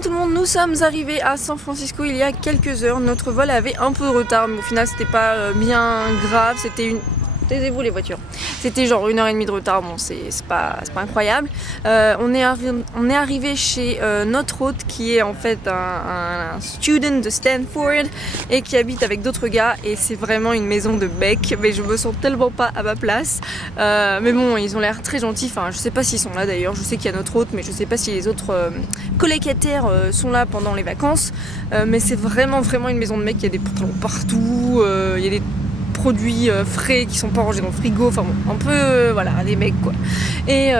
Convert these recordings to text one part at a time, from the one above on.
tout le monde, nous sommes arrivés à San Francisco il y a quelques heures. Notre vol avait un peu de retard, mais au final c'était pas bien grave, c'était une... Taisez-vous les voitures. C'était genre 1h30 de retard, bon c'est pas incroyable. On est arrivé chez notre hôte qui est en fait un student de Stanford et qui habite avec d'autres gars et c'est vraiment une maison de bec, mais je me sens tellement pas à ma place. Mais bon, ils ont l'air très gentils, enfin je sais pas s'ils sont là d'ailleurs, je sais qu'il y a notre hôte mais je sais pas si les autres colocataires sont là pendant les vacances. Mais c'est vraiment une maison de mec, il y a des pantalons partout, il y a des produits frais qui sont pas rangés dans le frigo, enfin bon, un peu voilà, des mecs quoi. Et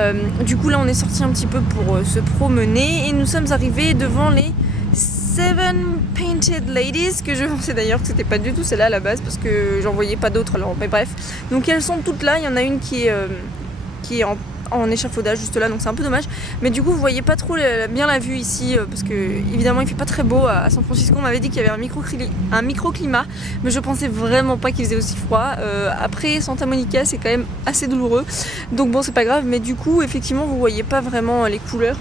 du coup là on est sorti un petit peu pour se promener et nous sommes arrivés devant les Seven Painted Ladies, que je pensais d'ailleurs que c'était pas du tout celle-là à la base parce que j'en voyais pas d'autres, alors mais bref. Donc elles sont toutes là, il y en a une qui est en échafaudage juste là, donc c'est un peu dommage, mais du coup vous voyez pas trop bien la vue ici parce que évidemment il fait pas très beau à San Francisco. On m'avait dit qu'il y avait un microclimat, mais je pensais vraiment pas qu'il faisait aussi froid. Après Santa Monica c'est quand même assez douloureux, donc bon c'est pas grave, mais du coup effectivement vous voyez pas vraiment les couleurs,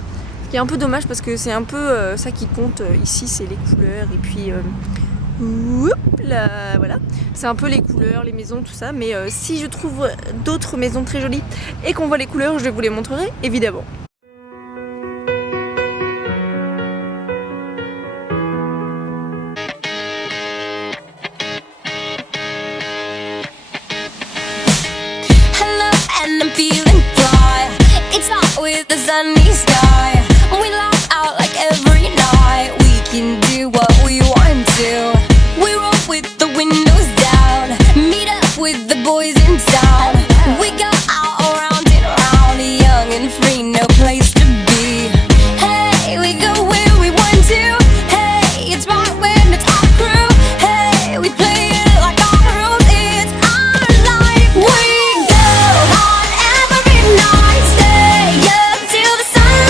ce qui est un peu dommage parce que c'est un peu ça qui compte ici, c'est les couleurs et puis là, voilà, c'est un peu les couleurs, les maisons, tout ça. Mais si je trouve d'autres maisons très jolies et qu'on voit les couleurs, je vous les montrerai évidemment. Hello, and I'm feeling fly. It's hot with the sunny sky. We laugh out like every night. We can do what we want to. We roll with the windows down. Meet up with the boys in town. We go out around and around, young and free, no place to be. Hey, we go where we want to. Hey, it's right when it's our crew. Hey, we play it like our rules. It's our life. We go on every night, stay up till the sunlight.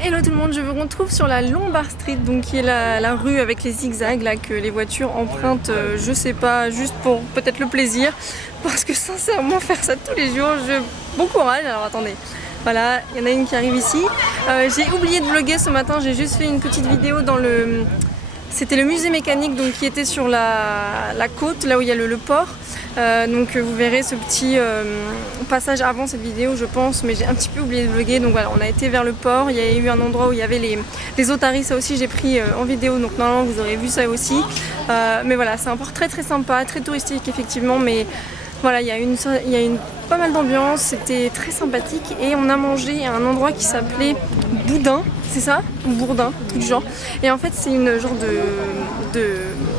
Hello tout le monde, je vous retrouve sur la Lombard Street, donc qui est la rue avec les zigzags là que les voitures empruntent, je sais pas, juste pour peut-être le plaisir, parce que sincèrement faire ça tous les jours, bon courage. Alors attendez, voilà, il y en a une qui arrive ici. J'ai oublié de vlogger ce matin, j'ai juste fait une petite vidéo dans le... C'était le musée mécanique donc, qui était sur la côte, là où il y a le port. Donc vous verrez ce petit passage avant cette vidéo je pense, mais j'ai un petit peu oublié de vlogger. Donc voilà, on a été vers le port, il y a eu un endroit où il y avait les otaries, ça aussi j'ai pris en vidéo, donc normalement vous aurez vu ça aussi. Mais voilà, c'est un port très sympa, très touristique effectivement, mais voilà, il y a pas mal d'ambiance, c'était très sympathique et on a mangé à un endroit qui s'appelait Boudin, c'est ça? Ou Bourdin, truc du genre. Et en fait c'est une genre de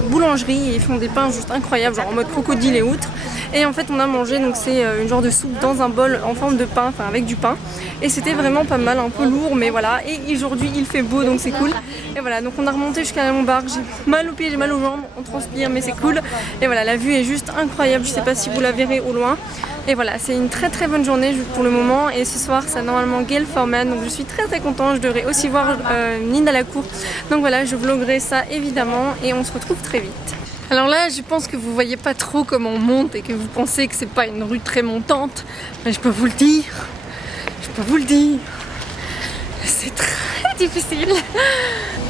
boulangerie et ils font des pains juste incroyables, genre en mode crocodile et outre. Et en fait on a mangé, donc c'est une genre de soupe dans un bol en forme de pain, enfin avec du pain. Et c'était vraiment pas mal, un peu lourd, mais voilà. Et aujourd'hui il fait beau donc c'est cool. Et voilà, donc on a remonté jusqu'à la Lombard, j'ai mal aux pieds, j'ai mal aux jambes, on transpire mais c'est cool. Et voilà, la vue est juste incroyable, je sais pas si vous la verrez au loin. Et voilà, c'est une très bonne journée pour le moment. Et ce soir c'est normalement Gale Forman, donc je suis très contente, je devrais aussi voir Nina Lacour. Donc voilà, je vloggerai ça évidemment et on se retrouve très vite. Alors là, je pense que vous voyez pas trop comment on monte et que vous pensez que c'est pas une rue très montante, mais je peux vous le dire, c'est très difficile.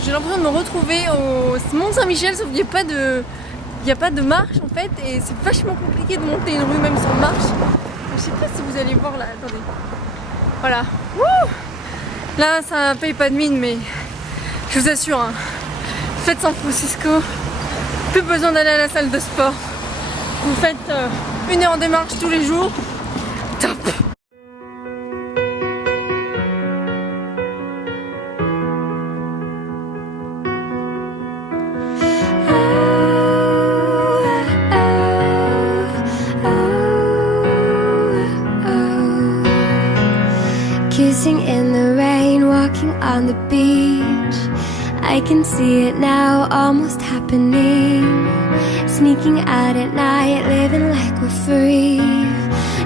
J'ai l'impression de me retrouver au Mont Saint-Michel, sauf qu'il n'y a pas de marche en fait, et c'est vachement compliqué de monter une rue même sans marche. Je sais pas si vous allez voir là, attendez. Voilà. Wouh, là, ça paye pas de mine, mais je vous assure, hein, faites San Francisco. Plus besoin d'aller à la salle de sport. Vous faites 1 heure de marche tous les jours. Top! Kissing in the rain, walking on the beach. I can see it now, almost happening. Sneaking out at night, living like we're free.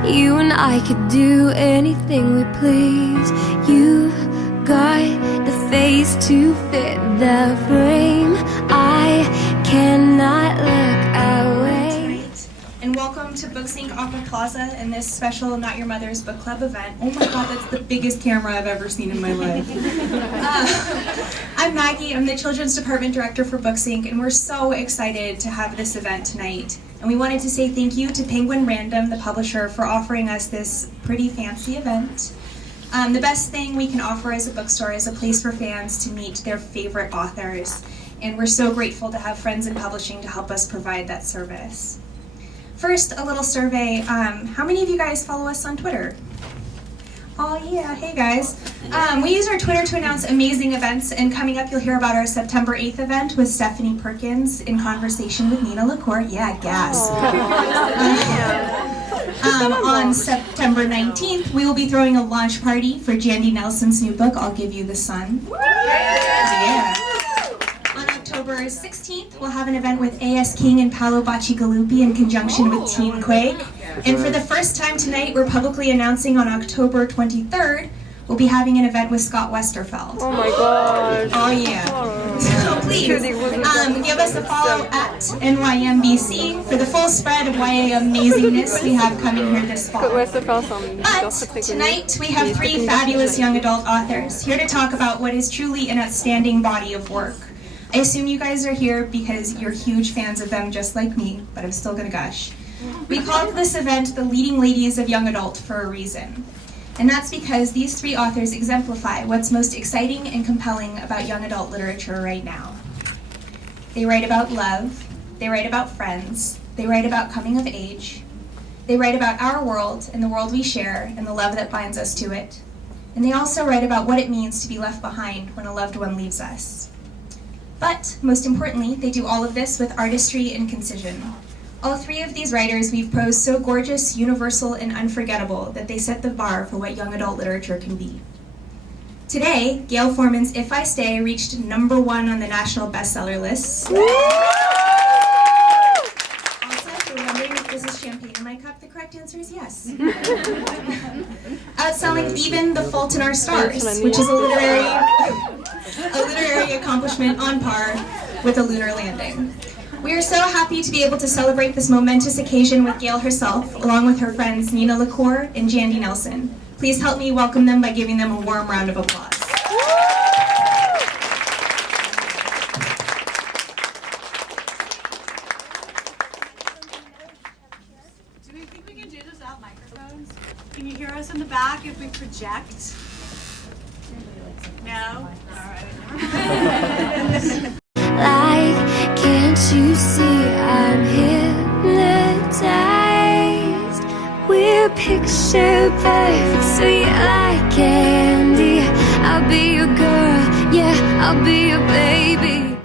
You and I could do anything we please. You got the face to fit the frame. I cannot look away. And welcome to Booksync Opera Plaza and this special Not Your Mother's Book Club event. Oh my god, that's the biggest camera I've ever seen in my life. I'm Maggie, I'm the Children's Department Director for Booksync, and we're so excited to have this event tonight. And we wanted to say thank you to Penguin Random, the publisher, for offering us this pretty fancy event. The best thing we can offer as a bookstore is a place for fans to meet their favorite authors. And we're so grateful to have friends in publishing to help us provide that service. First, a little survey. How many of you guys follow us on Twitter? Oh yeah, hey guys. We use our Twitter to announce amazing events, and coming up you'll hear about our September 8th event with Stephanie Perkins in conversation with Nina Lacour. Yeah, gas. On September 19th, we will be throwing a launch party for Jandy Nelson's new book, I'll Give You the Sun. Yeah. October 16th, we'll have an event with A.S. King and Paolo Bacigalupi in conjunction with Teen Quake. And for the first time tonight, we're publicly announcing on October 23rd, we'll be having an event with Scott Westerfeld. Oh my gosh. Oh yeah. So please, give us a follow at NYMBC for the full spread of YA amazingness we have coming here this fall. But tonight, we have 3 fabulous young adult authors here to talk about what is truly an outstanding body of work. I assume you guys are here because you're huge fans of them just like me, but I'm still gonna gush. We called this event the Leading Ladies of Young Adult for a reason. And that's because these 3 authors exemplify what's most exciting and compelling about young adult literature right now. They write about love, they write about friends, they write about coming of age, they write about our world and the world we share and the love that binds us to it. And they also write about what it means to be left behind when a loved one leaves us. But, most importantly, they do all of this with artistry and concision. All 3 of these writers weave prose so gorgeous, universal, and unforgettable that they set the bar for what young adult literature can be. Today, Gale Forman's If I Stay reached #1 on the national bestseller lists. Also, if you're wondering if this is champagne in my cup, the correct answer is yes. outselling even The Fault in Our Stars, which is a literary accomplishment on par with a lunar landing. We are so happy to be able to celebrate this momentous occasion with Gail herself, along with her friends Nina LaCour and Jandy Nelson. Please help me welcome them by giving them a warm round of applause. Do we think we can do this without microphones? Can you hear us in the back if we project? No? Alright. Like, can't you see I'm hypnotized? We're picture perfect, sweet like candy. I'll be your girl, yeah, I'll be your baby.